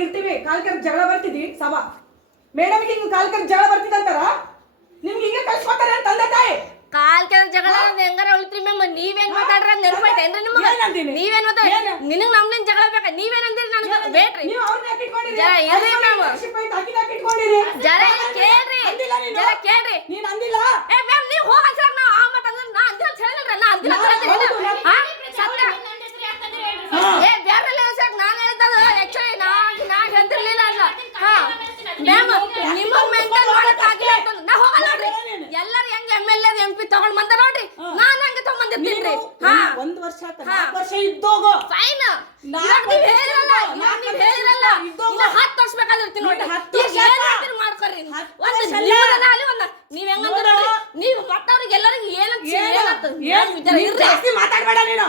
ಇರ್ತೀವಿ ಕಾಲ್ಕರ್ ಜಗಳ ಬರ್ತಿದ್ವಿ ಸಭಾ ಮೇಡಮ್ಗೆ ಹಿಂಗ್ ಕಾಲ್ಕರ್ ಜಗಳ ಬರ್ತಿದಂತಾರ ನಿಮ್ಗೆ ಹಿಂಗೆ ಕಳ್ಸ್ಕೊತಾರೆ ತಂದೆ ತಾಯಿ ಕಾಲ್ ಕೆಲ ಜಗಳ ಹೆಂಗಾರ ಉಳಿತ್ರಿ ಮ್ಯಾಮ್ ನೀವೇನ್ ಮಾತಾಡ್ರ ನೆನಪೈತೇನ್ರಿ ನಿಮಗೆ ನೀವೇನ್ ಮಾತಾಡ ನಿನಗೆ ನಮ್ಲಿನ್ ಜಗಳ ಬೇಕಾ ನೀವೇನ್ ಅಂದಿರಿ ನನಗೆ ಬೇಡ್ರಿ ನೀವು ಅವ್ರನ್ನ ಯಾಕೆ ಇಟ್ಕೊಂಡಿರಿ ಜರ ಇರ್ರಿ ಮ್ಯಾಮ್ ಜರ ಕೇಳ್ರಿ ಜರ ಕೇಳ್ರಿ ನೀನ್ ಅಂದಿಲ್ಲ ಏ ಮ್ಯಾಮ್ ನೀವು ಹೋಗ ಸರ್ ನಾ ಆ ಮಾತಂದ್ರೆ ನಾ ಅಂದಿಲ್ಲ ಹೇಳಿದ್ರಲ್ಲ ನಾ ಅಂದಿಲ್ಲ ಹಾ ಸತ್ಯ ಏ ಬೇರೆಲ್ಲ ಸರ್ ನಾನು ಹೇಳಿದ್ದದು ಆಕ್ಚುಲಿ ನಾ ಹೇಳ್ತಿರ್ಲಿಲ್ಲ ಅಲ್ಲ ಹಾ ಮ್ಯಾಮ್ ನಿಮ್ಮ ಮೆಂಟಲ್ ಮಾಡಕ್ ಆಗಿಲ್ಲ ಅಂತ ನಾ ಹೋಗಲ್ಲ ನೋಡ್ರಿ ಎಲ್ಲರೂ ಹೆಂಗ್ ಎಮ್ಎಲ್ಎ ಎಂಪಿ ತಗೊಂಡ್ ಬಂದ ನೋಡ್ರಿ ನಾನು ಹಂಗೆ ತಗೊಂಡ್ಬಂದಿರ್ತೀನಿ ಹಾ 1 ವರ್ಷ 4 ವರ್ಷ ಇದ್ದೋಗೋ ಫೈನ್ ನೀವು ಹೇಳಿರಲ್ಲ ಇನ್ನ 10 ವರ್ಷ ಬೇಕಾದಿರ್ತೀನಿ ನೋಡ್ರಿ ಏನ್ ಮಾಡ್ಕೊರಿ ಒಂದು ನಿಮ್ಮದನ್ನ ಅಲ್ಲಿ ಒಂದು ನೀವ್ ಹೆಂಗಂದ್ರೆ ನೀವು ಮತ್ತವ್ರಿಗೆ ಎಲ್ಲರಿಗೂ ಏನು ಜಾಸ್ತಿ ಮಾತಾಡಬೇಡ ನೀನು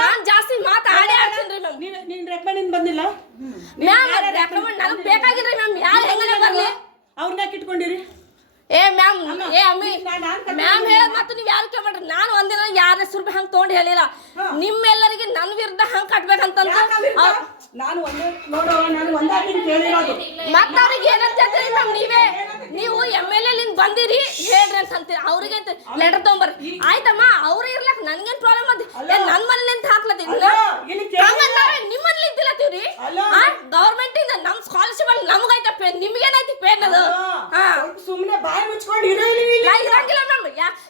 ನಾನು ಜಾಸ್ತಿ ಮಾತಾಡೇ ಆಡ್ತೀನಿ ನೀನ್ ರೆಕಮೆಂಡ್ ಬಂದಿಲ್ಲ ಮ್ಯಾಮ್ ರೆಕಮೆಂಡ್ ನನಗೆ ಬೇಕಾಗಿದ್ರಿ ಮ್ಯಾಮ್ ಯಾರು ಹೆಂಗನೇ ಬರ್ಲಿ ಅವ್ರನ್ನ ಯಾಕೆ ಇಟ್ಕೊಂಡಿರಿ ಏ ಮ್ಯಾಮ್ ಏ ಅಮ್ಮಿ ಮ್ಯಾಮ್ ಹೇಳೋದ್ ಮಾತು ನೀವು ಯಾರು ಕೇಳ್ಬೇಡ್ರಿ ನಾನು ಒಂದಿನ ಯಾರ ಹೆಸರು ಹಂಗೆ ತೊಗೊಂಡು ಹೇಳಿಲ್ಲ ನಿಮ್ಮೆಲ್ಲರಿಗೆ ನನ್ನ ವಿರುದ್ಧ ಹಂಗೆ ಕಟ್ಬೇಕಂತಂದು ನಾನು ಒಂದೇ ಕೇಳಿರೋದು ಮತ್ತೆ ಅವ್ರಿಗೆ ಏನಂತ ಹೇಳ್ತೀರಿ ಮ್ಯಾಮ್ ನೀವು ಎಮ್.ಎಲ್.ಎ ಲಿಂದ ಬಂದಿರಿ ಹೇಳ್ರಿ ಅಂತ ಅಂತೀರಿ ಅವ್ರಿಗೆ ಲೆಟರ್ ತಗೊಂಬರ್ರಿ ಆಯ್ತಮ್ಮ ಅವ್ರು ಇರ್ಲಕ್ ನನ್ಗೇನ್ ಪ್ರಾಬ್ಲಮ್ ಅದ ನನ್ನ ಮನೆ ನಿಂತ ಹಾಕ್ಲತ್ತೀನಿ ನಿಮ್ಮಲ್ಲಿ ನಿಂತಿಲ್ಲತ್ತೀವ್ರಿ ಗೌರ್ಮೆಂಟ್ ಇಂದ ನಮ್ ಸ್ಕಾಲರ್ಶಿಪ್ ಅಲ್ಲಿ ನಮಗೈತೆ ಪೇ ನಿಮ್ಗೇನೈತಿ ಪೇ ಅನ್ನೋದು ಸುಮ್ಮನೆ ಬಾಯಿ ಮುಚ್ಕೊಂಡು ಇರಂಗಿಲ್ಲ ಮ್ಯಾಮ್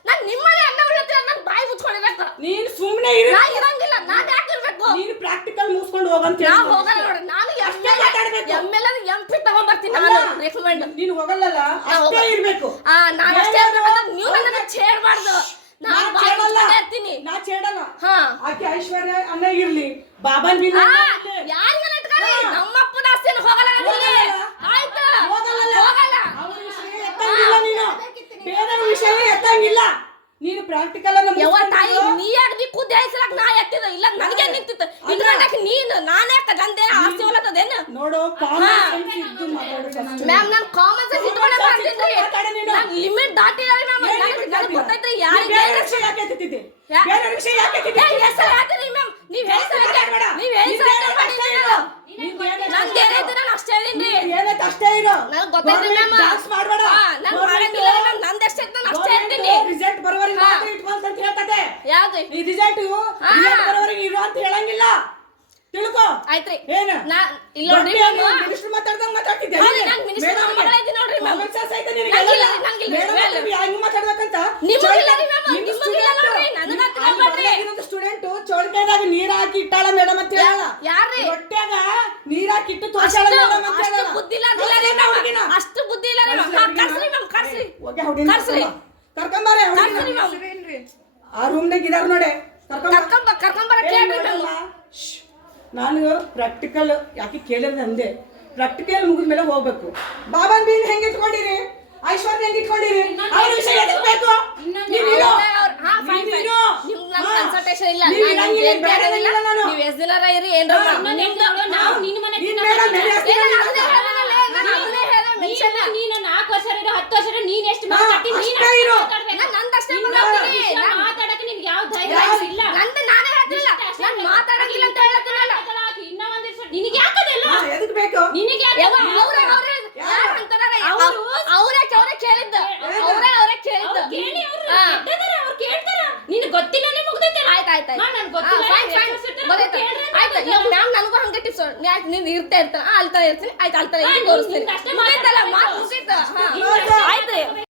ನಾನು ನಿಮ್ಮನೆ ಅನ್ನ ಉಳ್ಳತ್ತೀರ ನಾನು ಬಾಯಿ ಮುಚ್ಕೊಂಡಿರಕ್ಕ ನೀನು ಸುಮ್ಮನೆ ಇರಂಗಿಲ್ಲ ನಾನು ಯಾಕೆ ಇರ್ಬೇಕು ನೀನು ಪ್ರಾಕ್ಟಿಕಲ್ ಮುಗಿಸ್ಕೊಂಡು ಹೋಗಂತ ನಾ ಹೋಗಲ್ಲ ನೋಡಿ ನಾನು ಎಮ್.ಎಲ್.ಎ ಎಂಪಿ ತಗೊಂಡ್ಬರ್ತೀನಿ ನಾನು ರೆಕಮೆಂಡ್ ನೀನು ಹೋಗಲ್ಲ ಅಷ್ಟೇ ಇರ್ಬೇಕು ನಾನು ಅಷ್ಟೇ ಇರ್ಬೇಕಂದ್ರೆ ನೀವು ನನ್ನ ಛೇಡಬಾರ್ದು ನಾನು ಇರ್ತೀನಿ ನಾ ಛೇಡಲ್ಲ ಹಾ ಆಕೆ ಐಶ್ವರ್ಯ ಅನ್ನ ಇರ್ಲಿ ಬಾಬನ್ ಬಿಲ್ ಯಾರಿಗಾರ ಇಟ್ಕೊಳ್ಳಿ ನಮ್ಮ ಅಪ್ಪನ ಆಸ್ತಿಯನ್ನು ಹೋಗಲ್ಲ ಆಯ್ತಾ ಹೋಗಲ್ಲ ನೀನು ಬೇರೆ ವಿಷಯ ಎತ್ತಂಗಿಲ್ಲ ನೀನು ಪ್ರಾಕ್ಟಿಕಲ್ ಅನ್ನ ಯಾವ ತಾಯಿ ನೀ ಯಾಕೆ ನೀ ಖುದ್ದು ಹೇಳ್ಸಲಕ್ ನಾ ಎತ್ತಿದ ಇಲ್ಲ ನನಗೆ ನಿಂತಿತ್ತು ಇದ್ರೊಳಗೆ ನೀನು ನಾನೇ ಗಂದೆ ಆಸ್ತಿ ಹೊಲತ್ತದೇನು ನೋಡು ಕಾಮನ್ ಸೆನ್ಸ್ ಇದ್ದು ಮಾತಾಡು ಮ್ಯಾಮ್ ನಾನು ಕಾಮನ್ ಸೆನ್ಸ್ ಇಟ್ಕೊಂಡೆ ಮಾಡ್ತಿದ್ದೆ ನಾನು ಲಿಮಿಟ್ ದಾಟಿಲ್ಲ ಮ್ಯಾಮ್ ನನಗೆ ಗೊತ್ತೈತೆ ಯಾರಿಗೆ ಬೇರೆ ವಿಷಯ ಯಾಕೆ ಎತ್ತಿದ್ದೆ ಬೇರೆ ವಿಷಯ ಯಾಕೆ ಎತ್ತಿದ್ದೆ ಹೆಸರು ಹೇಳ್ತೀನಿ ಮ್ಯಾಮ್ ನೀವು ನಂಗೆ ಏನೈತೆ ನಾನು ಅಷ್ಟೇ ಹೇಳಿನಿ ಏನೈತೆ ಅಷ್ಟೇ ಇರೋ ನನಗೆ ಗೊತ್ತೈತೆ ಮ್ಯಾಮ್ ಡಾನ್ಸ್ ಮಾಡಬೇಡ ನಾನು ಮಾಡಂಗಿಲ್ಲ ಮ್ಯಾಮ್ ನಂದು ಎಷ್ಟೈತೆ ನಾನು ಅಷ್ಟೇ ಹೇಳ್ತೀನಿ ರಿಸಲ್ಟ್ ಬರೋವರೆಗೆ ಮಾತ್ರ ಇಟ್ಕೊಂತ ಅಂತ ಹೇಳ್ತದೆ ಯಾವ್ದು ಈ ರಿಸಲ್ಟ್ ಬರೋವರೆಗೆ ಇರು ಅಂತ ಹೇಳಂಗಿಲ್ಲ ತಿಳ್ಕೋ ಆಯ್ತ್ರಿ ಏನು ಇಲ್ಲ ನೋಡ್ರಿ ಮಿನಿಸ್ಟರ್ ಮಾತಾಡ್ದಂಗ ಮಾತಾಡ್ತಿದ್ದೆ ನಾನು ಮಿನಿಸ್ಟರ್ ಮಗಳ ಇದ್ದೀನಿ ನೋಡ್ರಿ ಮ್ಯಾಮ್ ಸೈತ ನಿನಗೆ ಹೆಂಗ್ ಮಾತಾಡ್ಬೇಕಂತ ಸ್ಟೂಡೆಂಟ್ ಚೌಳಿಕೆದಾಗ ನೀರ್ ಹಾಕಿ ಇಟ್ಟಾಳ ಮೇಡಮ್ ಅಂತ ಹೇಳಲ್ಲ ಯಾರ್ರಿ ಹೊಟ್ಯಾಗ ನೀರ್ ಹಾಕಿ ಇಟ್ಟು ತೋರ್ಸಾಳ ಮೇಡಮ್ ಅಂತ ಹೇಳಲ್ಲ ಅಷ್ಟು ಬುದ್ಧಿ ಇಲ್ಲ ಕರ್ಸ್ರಿ ಮ್ಯಾಮ್ ಕರ್ಸ್ರಿ ಕರ್ಸ್ರಿ ಕರ್ಕೊಂಬಾರೆ ಆ ರೂಮ್ನಾಗ ಇದಾರ ನೋಡಿ ಕರ್ಕೊಂಬರ ಕೇಳ್ರಿ ಮ್ಯಾಮ್ ನಾನು ಪ್ರಾಕ್ಟಿಕಲ್ ಯಾಕೆ ಕೇಳಿದ್ರೆ ಅಂದೆ ಪ್ರಾಕ್ಟಿಕಲ್ ಮುಗಿದ್ಮೇಲೆ ಹೋಗ್ಬೇಕು ಬಾಬನ್ ಬೀನ್ ಹೆಂಗ್ ಇಟ್ಕೊಂಡಿರಿ ಐಶ್ವರ್ಯ ಹೆಂಗ್ ಇಟ್ಕೊಂಡಿರಿ ಅವ್ರ ವಿಷಯ ಎದಕ್ ಬೇಕು ನೀವು ಕನ್ಸಲ್ಟೇಷನ್ ಇಲ್ಲ ನೀವು ಎಷ್ಟು ದಿನ ಇರಿ ಏನ್ರ ನೀನು 4 ವರ್ಷ 10 ವರ್ಷ ನೀನ್ ಎಷ್ಟು ಮಾತಾಡಕ್ಕೆ ನಿನ್ಗೆ ಯಾವ ಧೈರ್ಯ ಇಲ್ಲ ನಂದು ನಾನೇ ಹೇಳ್ತಿಲ್ಲ ನಾನು ಮಾತಾಡಂಗಿಲ್ಲ ಅಂತ ಹೇಳ್ತಿಲ್ಲ ಇನ್ನ ಒಂದ್ ವರ್ಷ ನಿನಗೆ ಯಾಕದೆಲ್ಲ ಎದಕ್ ಬೇಕು ನಿನಗೆ ಅವ್ರೇ ಕೇಳಿದ್ದ ಅವ್ರೇ ಕೇಳಿದ್ದ ಕೇಳಿ ಅವ್ರು ಕೇಳ್ತಾರ ನಿನಗೆ ಗೊತ್ತಿಲ್ಲ ಅಂದ್ರೆ ಮುಗ್ದೈತೆ ಆಯ್ತು ನನಗೆ ಗೊತ್ತಿಲ್ಲ ಆಯ್ತು ಮ್ಯಾಮ್ ನನಗೂ ಹಂಗೆ ಟಿಪ್ಸ್ ನೀನು ಇರ್ತಾ ಇರ್ತಾನ ಅಲ್ತಾ ಇರ್ತೀನಿ ಆಯ್ತು ಅಲ್ತಾ ತೋರಿಸ್ತೀನಿ